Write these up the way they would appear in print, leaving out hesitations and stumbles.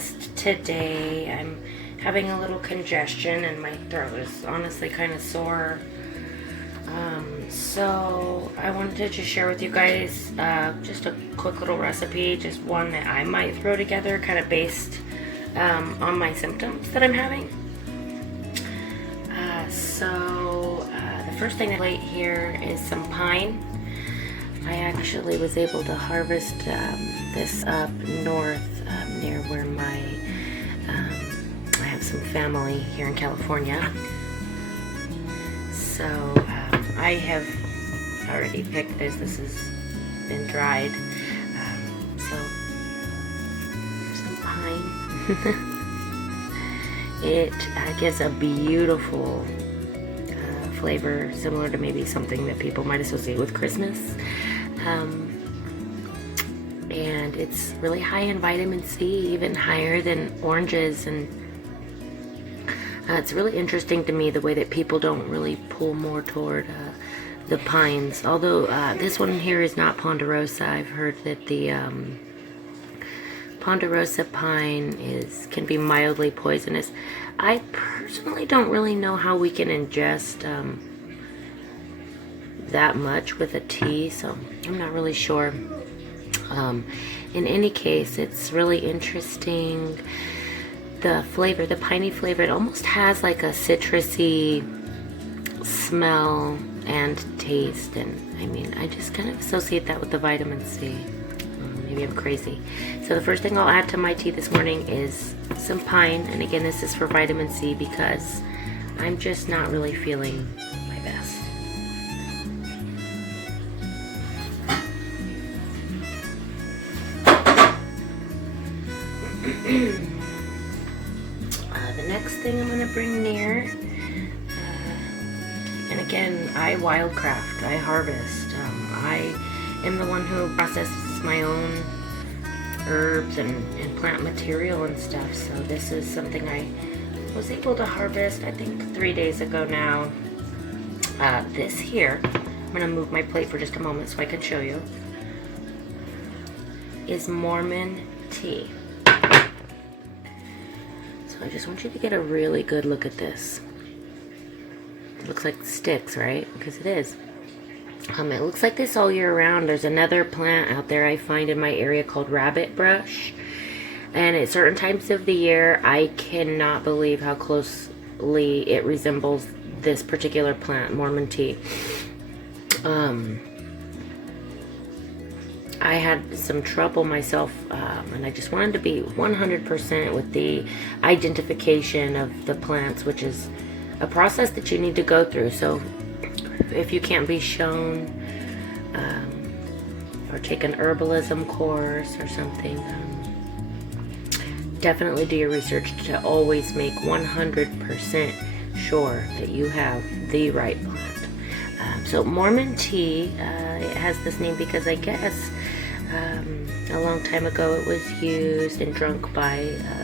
best today. I'm having a little congestion and my throat is honestly kind of sore. So I wanted to just share with you guys just a quick little recipe, just one that I might throw together, kind of based on my symptoms that I'm having. The first thing I plate here is some pine. I actually was able to harvest this up north near where I have some family here in California. So I have already picked this. This has been dried. So some pine. It gives a beautiful flavor, similar to maybe something that people might associate with Christmas. And it's really high in vitamin C, even higher than oranges, and it's really interesting to me the way that people don't really pull more toward the pines. Although this one here is not ponderosa. I've heard that the ponderosa pine can be mildly poisonous. I personally don't really know how we can ingest that much with a tea, so I'm not really sure. In any case, it's really interesting. The flavor, the piney flavor, it almost has like a citrusy smell and taste, and I mean, I just kind of associate that with the vitamin C. Maybe I'm crazy. So the first thing I'll add to my tea this morning is some pine, and again, this is for vitamin C because I'm just not really feeling my best. The next thing I'm going to bring near, and again, I wildcraft, I harvest. I am the one who processes my own herbs and plant material and stuff, so this is something I was able to harvest, I think 3 days ago now. This here, I'm going to move my plate for just a moment so I can show you, is Mormon tea. I just want you to get a really good look at this. It looks like sticks, right? Because it is. It looks like this all year round. There's another plant out there I find in my area called rabbit brush. And at certain times of the year, I cannot believe how closely it resembles this particular plant, Mormon tea. I had some trouble myself, and I just wanted to be 100% with the identification of the plants, which is a process that you need to go through. So if you can't be shown or take an herbalism course or something, definitely do your research to always make 100% sure that you have the right plant. So Mormon tea, it has this name because I guess a long time ago it was used and drunk by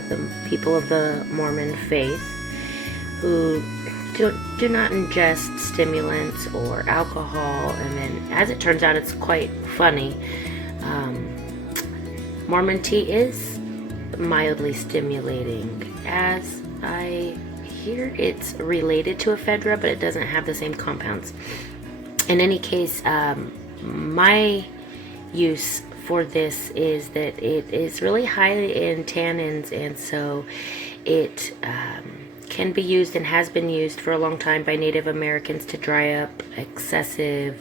the people of the Mormon faith who do not ingest stimulants or alcohol. And then, as it turns out, it's quite funny. Mormon tea is mildly stimulating. As I hear, it's related to ephedra, but it doesn't have the same compounds. In any case, my use for this is that it is really high in tannins, and so it can be used and has been used for a long time by Native Americans to dry up excessive,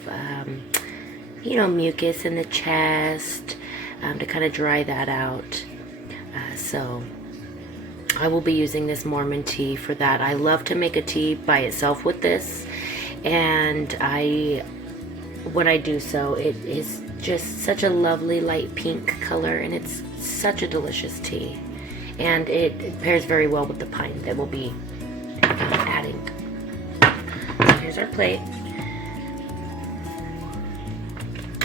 mucus in the chest, to kind of dry that out. So I will be using this Mormon tea for that. I love to make a tea by itself with this, and when I do so, it is just such a lovely light pink color, and it's such a delicious tea, and it pairs very well with the pine that we'll be adding. So here's our plate.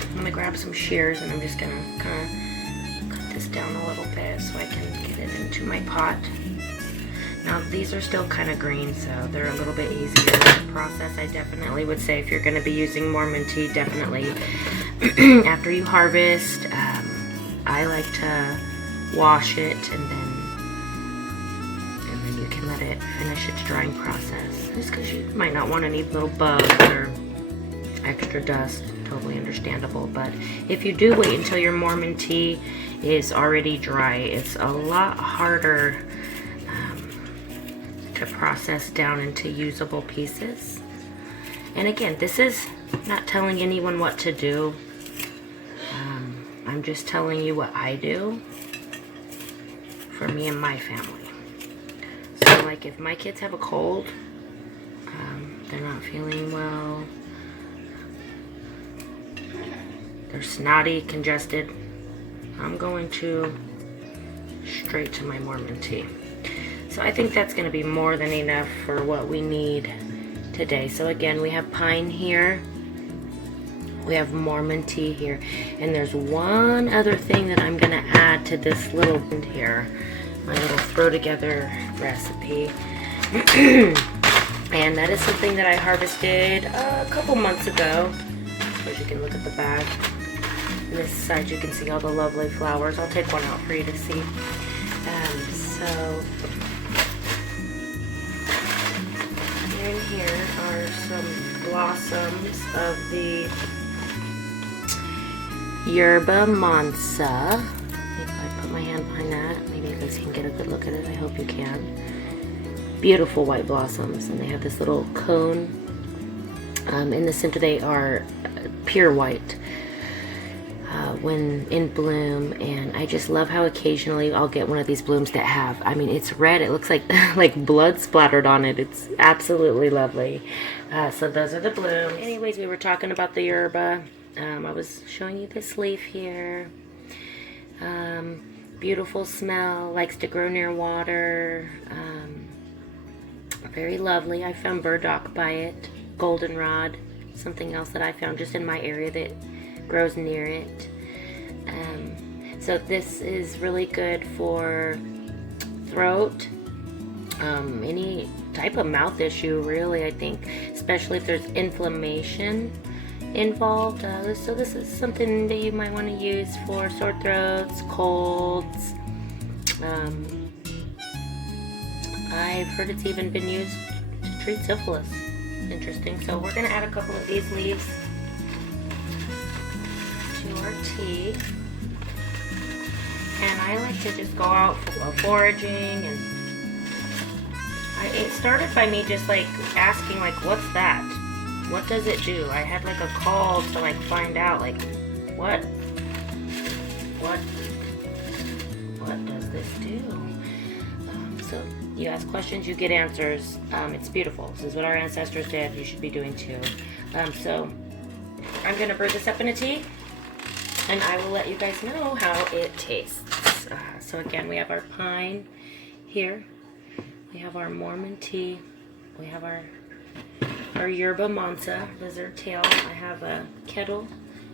I'm gonna grab some shears, and I'm just gonna kind of cut this down a little bit so I can get it into my pot. Now these are still kind of green, so they're a little bit easier to process. I definitely would say if you're going to be using Mormon tea, definitely after you harvest, I like to wash it and then can let it finish its drying process. Just because you might not want any little bugs or extra dust. Totally understandable. But if you do wait until your Mormon tea is already dry, it's a lot harder to process down into usable pieces. And again, this is not telling anyone what to do. I'm just telling you what I do for me and my family. So like if my kids have a cold, they're not feeling well, they're snotty, congested, I'm going to straight to my Mormon tea. So I think that's going to be more than enough for what we need today. So again, we have pine here, we have Mormon tea here, and there's one other thing that I'm going to add to this little blend here, my little throw together recipe. And that is something that I harvested a couple months ago. As you can look at the bag. On this side you can see all the lovely flowers. I'll take one out for you to see. So in here are some blossoms of the Yerba Mansa. If I put my hand behind that, maybe you guys can get a good look at it. I hope you can. Beautiful white blossoms, and they have this little cone. In the center they are pure white when in bloom, and I just love how occasionally I'll get one of these blooms that have, I mean, it's red, it looks like like blood splattered on it. It's absolutely lovely. So those are the blooms. Anyways, we were talking about the yerba. I was showing you this leaf here. Beautiful smell, likes to grow near water. Very lovely. I found burdock by it, goldenrod, something else that I found just in my area that grows near it. So this is really good for throat, any type of mouth issue really, I think, especially if there's inflammation involved. So this is something that you might want to use for sore throats, colds. I've heard it's even been used to treat syphilis. Interesting. So we're going to add a couple of these leaves to our tea. And I like to just go out foraging, and it started by me just like asking like, what's that? What does it do? I had like a call to like find out like what does this do? So you ask questions, you get answers. It's beautiful. This is what our ancestors did. You should be doing too. So I'm gonna brew this up in a tea, and I will let you guys know how it tastes. So again, we have our pine here. We have our Mormon tea. We have our Yerba Mansa, lizard tail. I have a kettle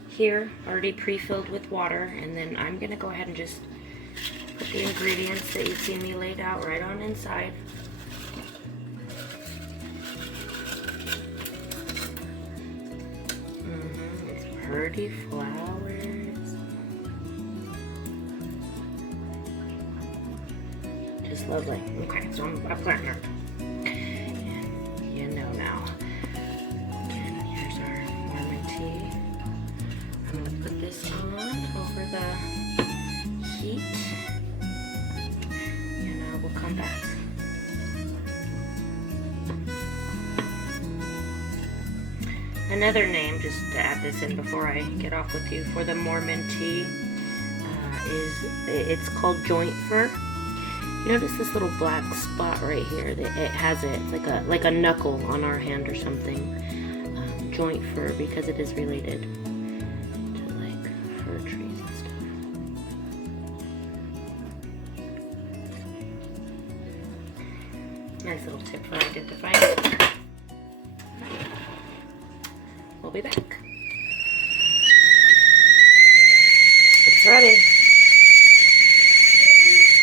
here already pre-filled with water, and then I'm gonna go ahead and just put the ingredients that you see me laid out right on inside. It's pretty flowers. Just lovely. Okay, so I'm a plant nerd. And you know now. Again, here's our Mormon tea. I'm going to put this on over the heat. We'll come back. Another name, just to add this in before I get off with you, for the Mormon tea it's called joint fir. You notice this little black spot right here that it has it's like a knuckle on our hand or something. Joint fir, because it is related to like fir trees and stuff. Nice little tip for identifying it. We'll be back. It's ready.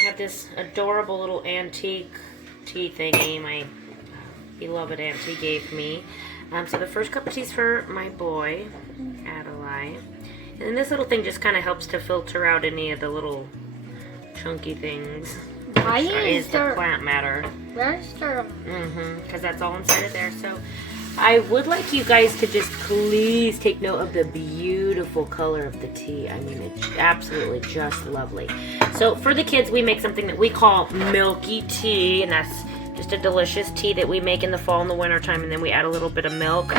I have this adorable little antique tea thingy my beloved auntie gave me. So the first cup of tea is for my boy, Adelaide. And then this little thing just kind of helps to filter out any of the little chunky things. Is the plant matter. Because that's all inside of there. So I would like you guys to just please take note of the beautiful color of the tea. I mean, it's absolutely just lovely. So for the kids, we make something that we call milky tea, and that's just a delicious tea that we make in the fall and the winter time, and then we add a little bit of milk.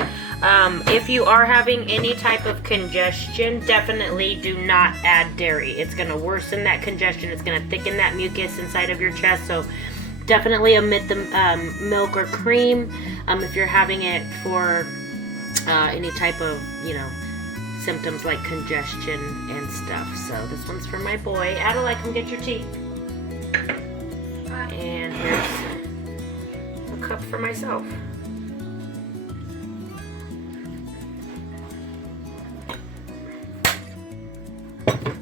If you are having any type of congestion, definitely do not add dairy. It's going to worsen that congestion. It's going to thicken that mucus inside of your chest. So definitely omit the milk or cream if you're having it for any type of, symptoms like congestion and stuff. So this one's for my boy. Adelaide, come get your tea. And here's a cup for myself.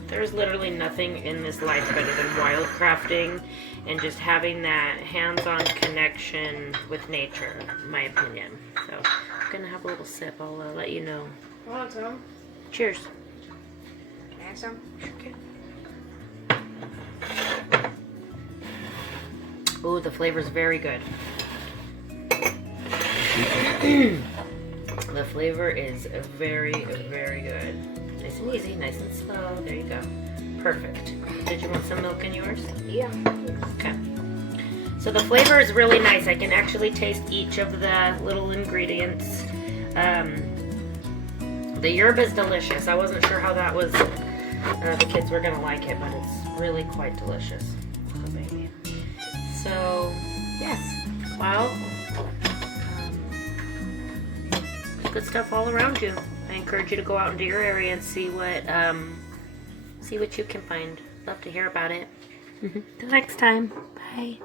There's literally nothing in this life better than wildcrafting and just having that hands-on connection with nature, in my opinion. So I'm gonna have a little sip. I'll let you know. Want some? Cheers. Can I have some? Sure can. Oh, the flavor's very good. The flavor is very, very good. Nice and easy, nice and slow. There you go. Perfect. Did you want some milk in yours? Yeah. Okay. So the flavor is really nice. I can actually taste each of the little ingredients. The yerba is delicious. I wasn't sure how that was. The kids were gonna like it, but it's really quite delicious. Oh, baby. So, yes. Wow. Good stuff all around you. I encourage you to go out into your area and see what you can find. Love to hear about it. Till next time. Bye.